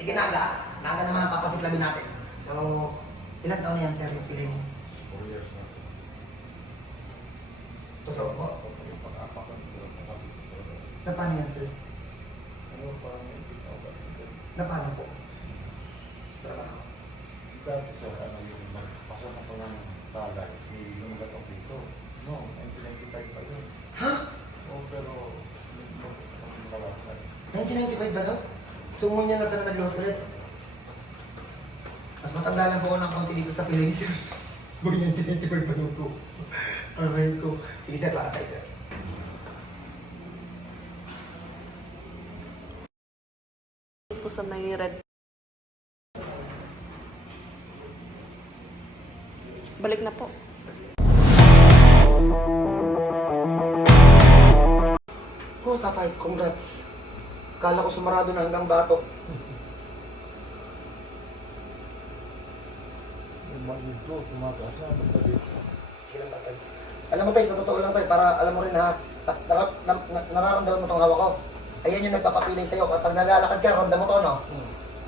Sige, naga. Naga naman ang papasiklabin natin. So, ilan taon na yan, sir, yung pili mo? 4 years na. Totoo po. Yung pag-apakan ko, nakapit ko. Na paano yan, sir? Ano parang hindi ko ba? Na paano po? Sa trabaho. Dati sa yung nagpasama ko ng talay, yung gatong dito. No, 1995 pa yun. Ha? Oh, pero, malakay. 1995 ba daw? Sumo niya na sa nag-loss ulit. Mas matanda lang po ako ng konti dito sa Pilipinas, sir. Boy, 1995 pa daw to. Aray ko. Sige, sir, lakad tayo, sir. Po sa may red. Balik na po. Oh, tatay, congrats. Kala ko sumarado na hanggang batok. Yung mga dito, tumataas na, magpalit. Sige lang, tatay. Alam mo tayo, sa totoo lang tayo, para alam mo rin ha, nararamdaman mo itong hawak ko. Ayan yung nagpapapilay sa'yo. Kapag naglalakad ka, ramdam mo to, no?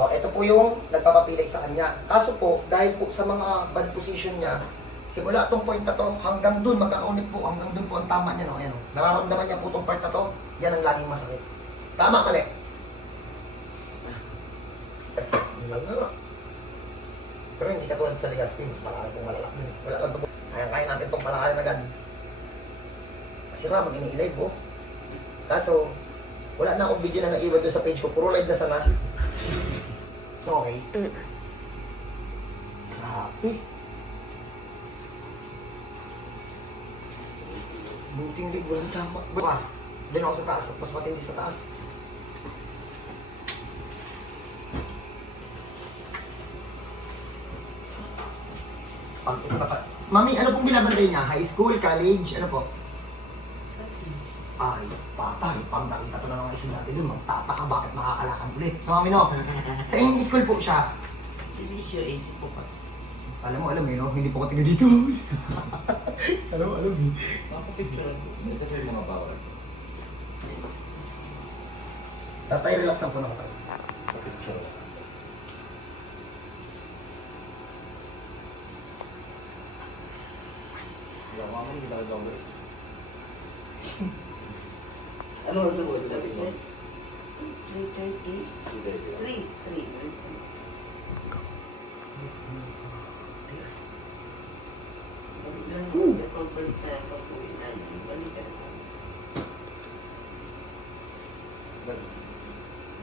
O, ito po yung nagpapapilay sa kanya. Kaso po, dahil po sa mga bad position niya, simula itong point na to, hanggang dun, magkakaunit po, hanggang dun po ang tama niya, no? Ayan, no? Nararamdaman niya po itong part na to, yan ang laging masakit. Tama, kali? Wala nga. Pero hindi katulad sa Legazpi, mas malaki pong malalak dun. Wala lang ito. Kaya natin itong palakarin agad. Kasi mag ini-live po. Kaso, wala na akong video na naiwan doon sa page ko. Puro live na sana. Okay. Grabe. Buting big, walang tama. Baka, doon ako sa taas. Mas matindi sa taas. Pag ito na pa. Mami, ano pong binabantay niya? High school, college, ano po? Ay, patay. Pag nakita to ng mga estudyante doon, magtataka bakit makakalakad ulit. Mami, no? Sa inyong school po siya. Si Visio AC po pa. Alam mo, no? Hindi po ko tiga dito. alam eh. Makapicture ko. Ito pa yung mga bawal. Tatay, relax lang po na katay. Picture. Yung mga hindi na daw eh. Ano ang sumunod na Visio? 3:30? 3. Tigas. Balik lang ako sa conference na pag-uwi na yun. Balikan ko.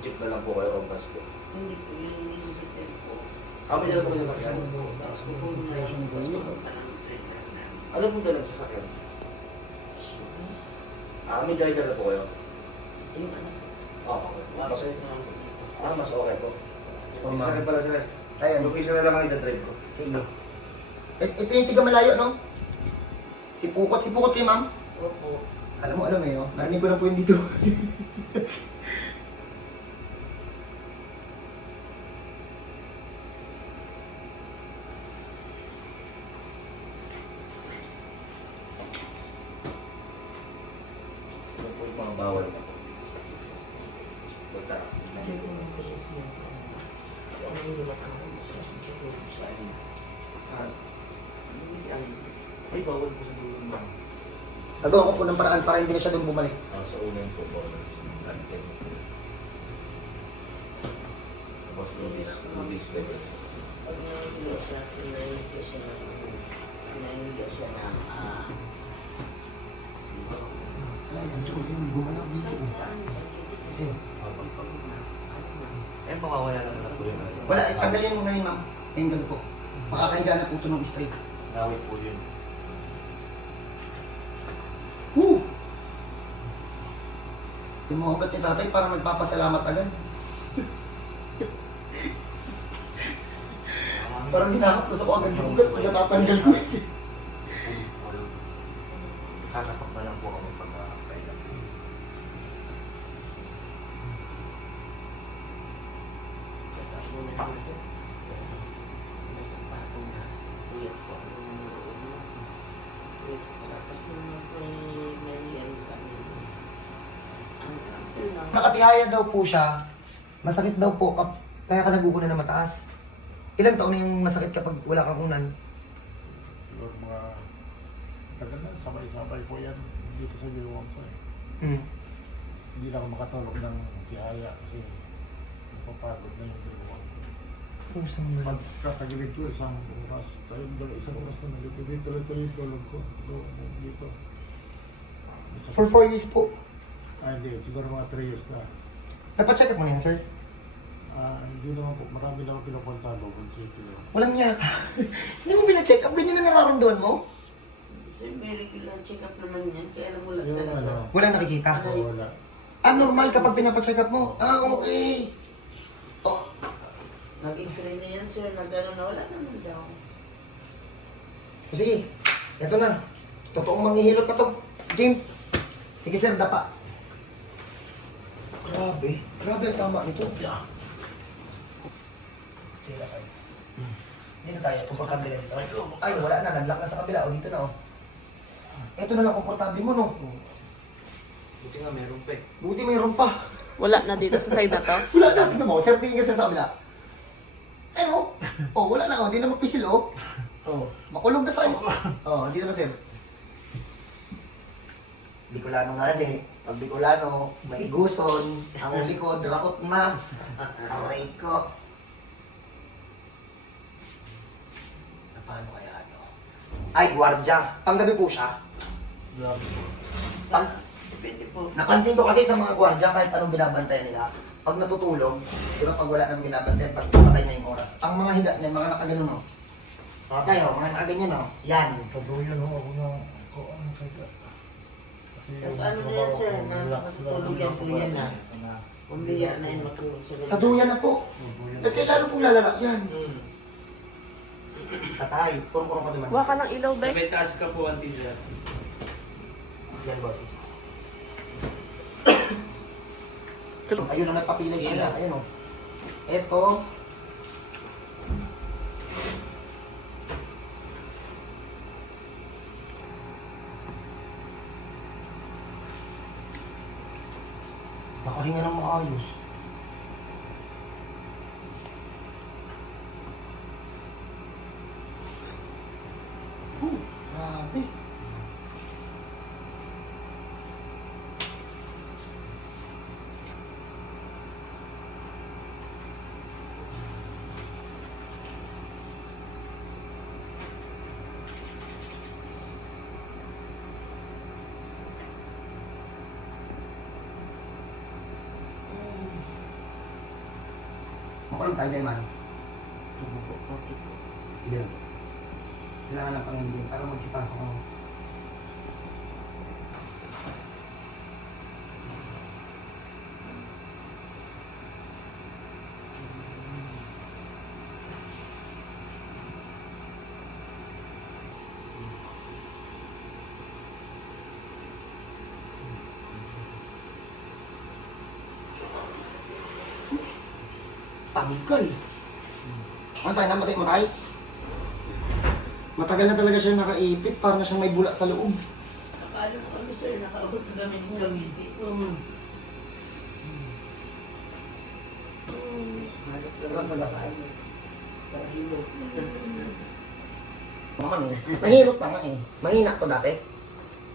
Jeep na lang po kayo o bus po. Hindi ko yun nisisitin ko. Kami na lang po sasakyan. Tapos ko kung na yung papunta ng trainer na. Ano po ba nagsasakyan? May driver na po kayo? Yung ano, Oo, okay. Mas, wabalik na ako dito. mas okay po. Oo, ma'am. Sasakyan pala sila. Ayan. Location na lang ang ida-drive ko. Sige. Ito yung tiga malayo, no? Si Pukot kayo, ma'am? Opo. Alam mo, no? Narinig ko lang po yun dito. Ano po yung mga bawal na po? Bata. Kasi kung nagkakas yan sa ano, ano yung lumatang ako sa siguro sa ano. Ay, bawal po sa dulo mo. Nagawa ko po ng paraan para hindi na siya doon bumalik. Sa unang po bawal. Anten. Tapos release levels. Pag nahihilo siya, pinahihilo siya ng pinahihilo siya ng Ay, nandiyo ko yun. Bumalik dito. kahit saan, sa kilit. Kasi, Eh, mawawala naman na po yun. wala, tanggalin mo ngayon, ma'am. Angle po. Makakahiga na po ito ng straight. Nawit po yun. Woo! Yung mga ugat ni tatay para magpapasalamat agad. Parang hinahaplos ako agad yung ugat pag natatanggal ko eh. Kakapak na lang po ako pagkakailan. Tapos ako na lang kasi nagpapatong na tuyat ko ang nuroon mo. Tuyat ko na. Tapos nung may ano kami, ang sarap din lang. Nakatihaya daw po siya. Masakit daw po Kaya ka nagugunan na mataas. Ilang taon na yung masakit kapag wala kang unan? Siguro mga tagal na, sabay-sabay po yan dito sa ginawang ko eh. Hmm. Hindi na ako makatulog ng tihaya kasi napapagod na yung ginawang ko. Oh, saan ba? Pagkatagilid ko isang oras, tayo isang oras na nalito dito, yung tulog ko. Dito. For 4 years po. Hindi, siguro mga 3 years na. Napacheck up mo na yan, sir? Hindi naman po, marami lang ako pinupunta Logan City. Walang niya ka. Hindi mo pina-check up, ganyan na nararamdaman mo? Kasi may regular check-up naman yan, kaya alam mo lang Yung talaga. Walang nakikita. wala. Normal kapag pinapacheck up mo. Okay. Oh, Nag-x-ray na yan, sir, nag-ano na, wala naman daw. sige. Ito na. Totoong manghihilot na to. James. Sige, sir, dapa. Grabe. Grabe ang tama nito. Tira kayo. Dito tayo, komportable dito. Ay, wala na, nag-lock na sa kabila. O, dito na, o. Ito na lang, komportable mo, no? Buti nga meron pa eh. Buti mayroon pa. Wala na dito sa side na to. Wala na, tignan mo, sir, tingin ka sa kabila. Ano? Oh, wala na, hindi na mapisil, oh. Oh, makulog na sa'yo. Oh, hindi na, sir. Bicolano nga eh. Pag Bicolano, maiguson, ang likod, rakot na. Aray ko. Paano kaya ano? Ay, gwardya. Panggabi po siya. Grabe. Depende po. Napansin ko kasi sa mga gwardya, kahit anong binabantayan nila, pag natutulog, di ba pag wala nang binabantayan, pag patay na yung oras, ang mga higa niya, mga nakaganon, no? Okay, oh, mga nakaganyan, no? Yan. Pagduyan ho ako ng kaya. Tapos ano na yan, sir, na nakatulog yan po yan na. Pumbiya na yun matulog sa Sa duyan na po. At kailan pong lalala yan? Tatay, kurong-kurong ka duman. Kuha ka ng ilaw, Bay. May taas ka po, Auntie Sir. Yan, boss. Ayun ang nagpapilay sa kanila. Ayun, oh. Ito. Nakahinga ng maayos. Grabe. Makulog tayo dahil man. Sige lang. Kailangan lang pangingin para magsipasok ako. Tanggal. Ano tayo, namatay mo tayo? Matagal na talaga siya nakaipit, para na siyang may bula sa loob. Akala mo kami, sir, nakaabot na kami ng gawiti. Hanggang sa lahat. Naman eh. Nahirot pa nga eh. Mahina to dati.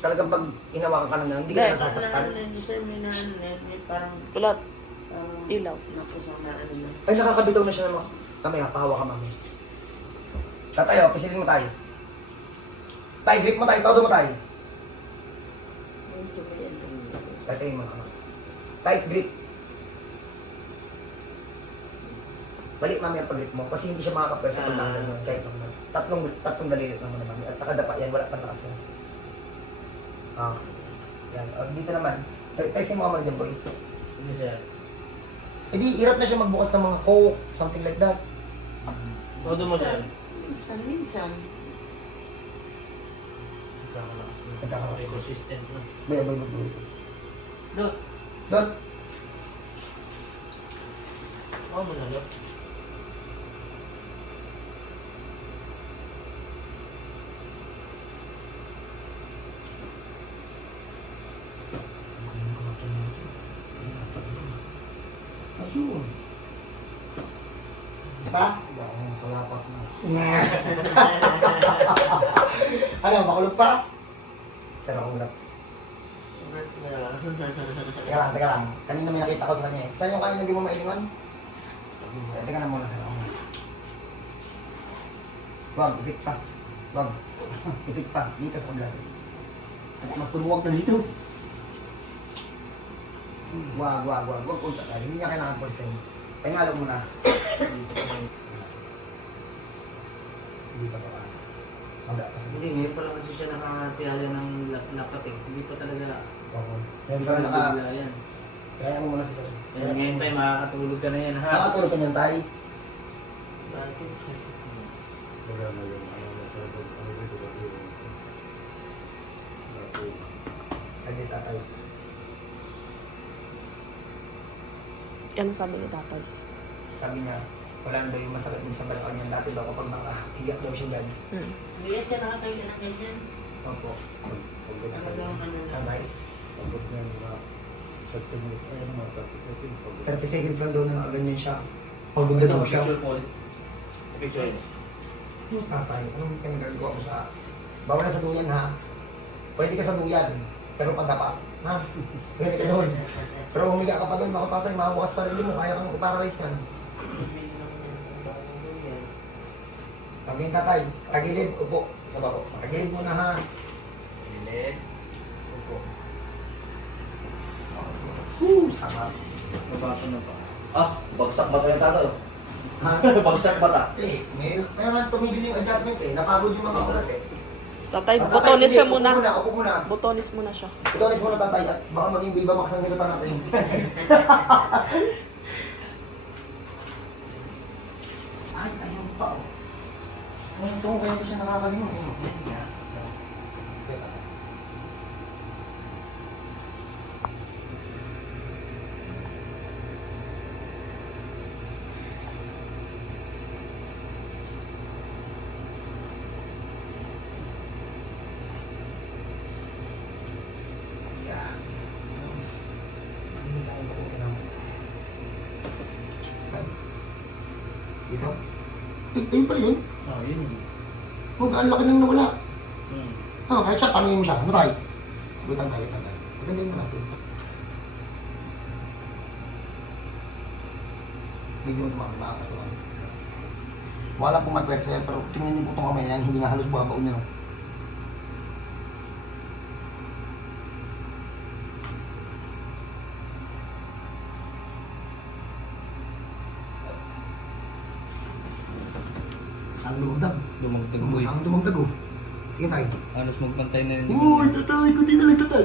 Talagang pag inawakan ka ng gano'n, hindi ka na nasasaktan. Sir, may parang Kulot. Ilaw. napusang na ano na. Ay, nakakabitaw na siya naman. Kamay ha, pahawa ka mami. Tatayo, pisilin mo tayo. Tay, grip mo tayo, todo mo tayo. Medyo ba yan? Patayin mo naman. Tight grip. Balik mami ang pag-grip mo kasi hindi siya makakapwesa kung nakalala mo. Kahit tatlong daliri naman na mami. At nakadapa yan, wala pa lakas yan. Yan. Dito naman. Testing mo ka muna dyan, boy. Hindi, Sir. Hindi, hirap na siya magbukas ng mga coke, something like that. Todo mo, Sir. Minsan. Nagkakalakas na. Nagkakalakas na. Consistent na. Boy. Dot. Dot. Oo mo na, Dot. Ayun. Kita? Kalapat na. Ano, makulog pa? Sir, congrats. Congrats na. Teka lang. Kanina may nakita ko sa kanya eh. Saan yung kanina di mo mailingon? Teka lang muna, sir. Wag, ipit pa. Wag. Ipit pa. Dito sa kabila, sir. Mas tumuwag na dito. Wag. Wag punta tayo. Hindi niya kailangan pulsahin. Pahingalo muna. Hindi pa pa. Handa pa sa Hindi, ngayon pa lang kasi siya nakatiyala ng lapat eh. Hindi pa talaga. Oo. Yan pa naka... Bigla yan. Kaya mo muna si sir. Ngayon tayo makakatulog ka na yan ha. Nakatulog ka niyan tayo. Bakit? Wala na yung sa ano dito dati yung dati. Agis atay. Ano sabi ni tatay? Sabi niya, wala na daw yung masakit din sa balakang niya. Dati daw kapag nakahigat daw siya dyan. Hmm. Hindi siya nakakaya ng ganyan. Opo. Talagang ano na. Tagay. Pagod niya mga 30 minutes ay mga 30 seconds. Pagod. 30 seconds lang daw na nakaganyan siya. Pagod na daw siya. Picture. Tatay, anong pinagagawa ko sa... Bawal na sa duyan ha. Pwede ka sa duyan, pero padapa. Ha? Pwede ka doon. Pero humiga ka pa doon, baka tatay, mahawakas sa sarili mo, kaya kang i-paralyze yan. Tagin tatay, tagilid, upo. Sa bako. Tagilid muna ha. Pilit. Opo. Sama. Nabasa na pa. Bagsak mata yung tato. Ha? Bagsak mata. Ngayon, kaya nga tumigil yung adjustment eh. Napagod yung mga ulat eh. Tatay, Tatay, butonis siya hindi, muna. Upo muna. Butonis muna siya. Butonis muna tatay at baka maging biba makasang nilatan natin. Ay, ayun pa oh. Ngayon ito, kaya hindi siya nakakalingon eh. Yan. Tapos, hindi tayo makuha ng... Dito? Ayun pala yun. Oh, yun. Huwag, ang laki nang nawala. Hmm. Kahit siya, tanongin mo siya. Ano tayo? Waitan tayo. Maganda mo natin. Medyo maakas naman. Wala pong magpwersa yan, pero tingnan niyo po itong kamay yan, hindi nga halos babaon niya. Saan lumagdag? Dumagdag mo eh. Saan dumagdag oh? Tingnan tayo. Halos magpantay na yun. Uy, tatay, kundi na lang tatay.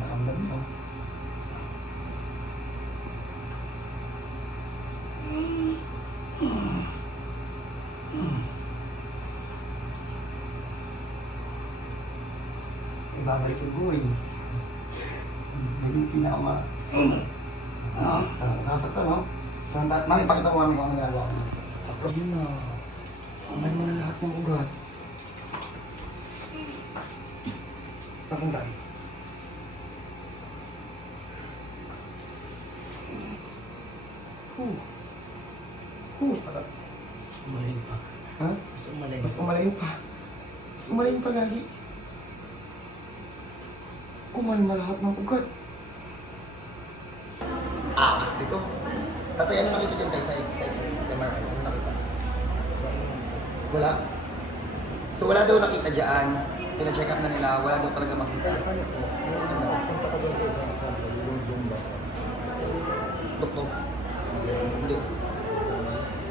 Naramdam mo. Ibabalik yung buhay. Yan yung pinakama. Nasaktan, no? So, mami, pakita mo mami kung ano nagawa ko. Tapos yun na. Umahin mo na lahat ng ugat. Pasan tayo? Sarap. Umalayin pa. Ha? Mas umalayin Mas pa. umalayin pa. Mas umalayin pa, Gagi. Kumalma lahat ng ugat. Angas dito. Tatay, ano nakita dyan tayo sa x-ray? MRI, ano nakita? Wala. So wala daw nakita dyan. Pina-check up na nila, wala daw talaga makita. Punta ka doon sa isang sample, yung Zumba. Doktor? Hindi.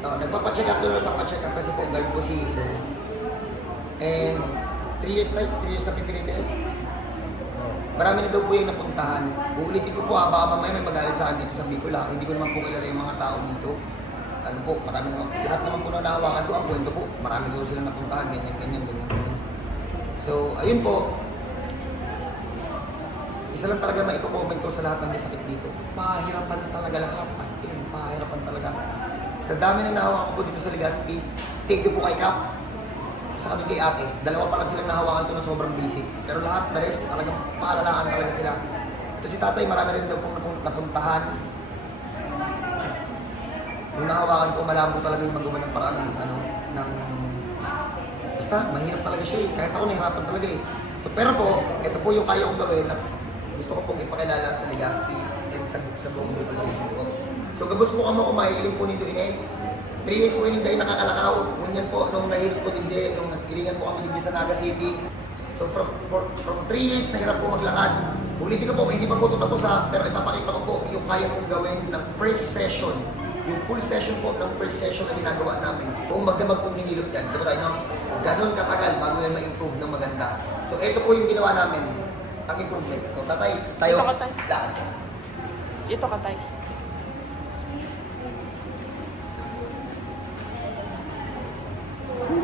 Nagpapacheck up doon, nagpapacheck up kasi po guide po si Sir. And 3 years na pipilitin. Marami na daw po yung napuntahan. Uulitin ko po baka mamaya may magalit sa akin dito sa Bicol ha. Hindi ko naman po kilala yung mga tao dito. Ano po, marami naman, lahat naman po na nahawakan ko, ang kwento po, marami daw sila napuntahan, ganyan. So, ayun po. isa lang talaga maiko-comment ko sa lahat ng may sakit dito. Pahirapan talaga lahat. As in, pahirapan talaga. Sa dami na nahawakan ko po dito sa Legazpi, thank you po kay Cap. Sa kanil kay ate, dalawa pa lang silang nahawakan ko na sobrang basic. Pero lahat, the rest, talagang paalalakan talaga sila. Ito si tatay, marami rin daw pong napuntahan. Nung nahawakan ko, malabo talaga yung magawa ng paraan ng basta, mahirap talaga siya eh. Kahit ako nahirapan talaga eh. So, pero po, ito po yung kaya kong gawin na gusto ko pong ipakilala sa Legazpi and sa buong dito ko. So, gagos po kamo kumahiling po nito inay. 3 years po hindi nakakalakaw. Ngunyan po, nung nahirap po hindi, nung nag-ilingan po kami dito sa Naga City. So, from 3 years, nahirap po maglakad. Ulitin ko po, hindi pa po ito tapos ha, pero ipapakita ko po yung kaya kong gawin ng first session. Yung full session po ng first session na ginagawa namin. Kung magdamag pong hinilot yan, diba tayo, no? Ganon katagal bago yan ma-improve ng maganda. So, ito po yung ginawa namin, ang improvement. So, tatay, tayo, Ito ka, tay. lakad. Ito ka, tay.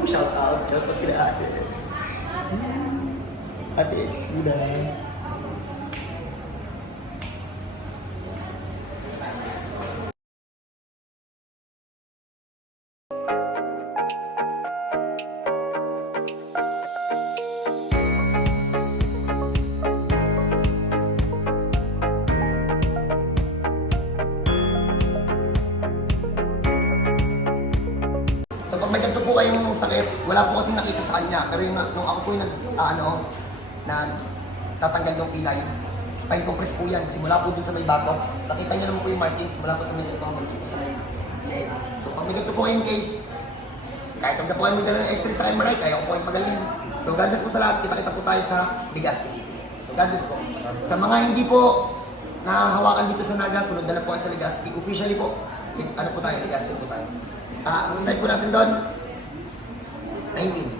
Shout out kila ate. Ate, it's good na. So pag may ganito po kayong sakit, wala po kasing nakita sa kanya. Pero yung, nung ako po yung tatanggal ng pilay, spine compress po yan. Simula po dun sa may bato. Nakita niyo naman po yung markings, simula po sa may ito hanggang dito sa may leg. So pag may ganito po kayong case, kahit huwag na po kayo magdala ng x-ray sa MRI, kaya ko po kayong magaling. So God bless po sa lahat, kita-kita po tayo sa Legazpi City. So God bless po. Sa mga hindi po nahahawakan dito sa Naga, sunod na lang po kayo sa Legazpi. Officially po, ano po tayo, Legazpi po tayo. Ang start po natin doon, 19.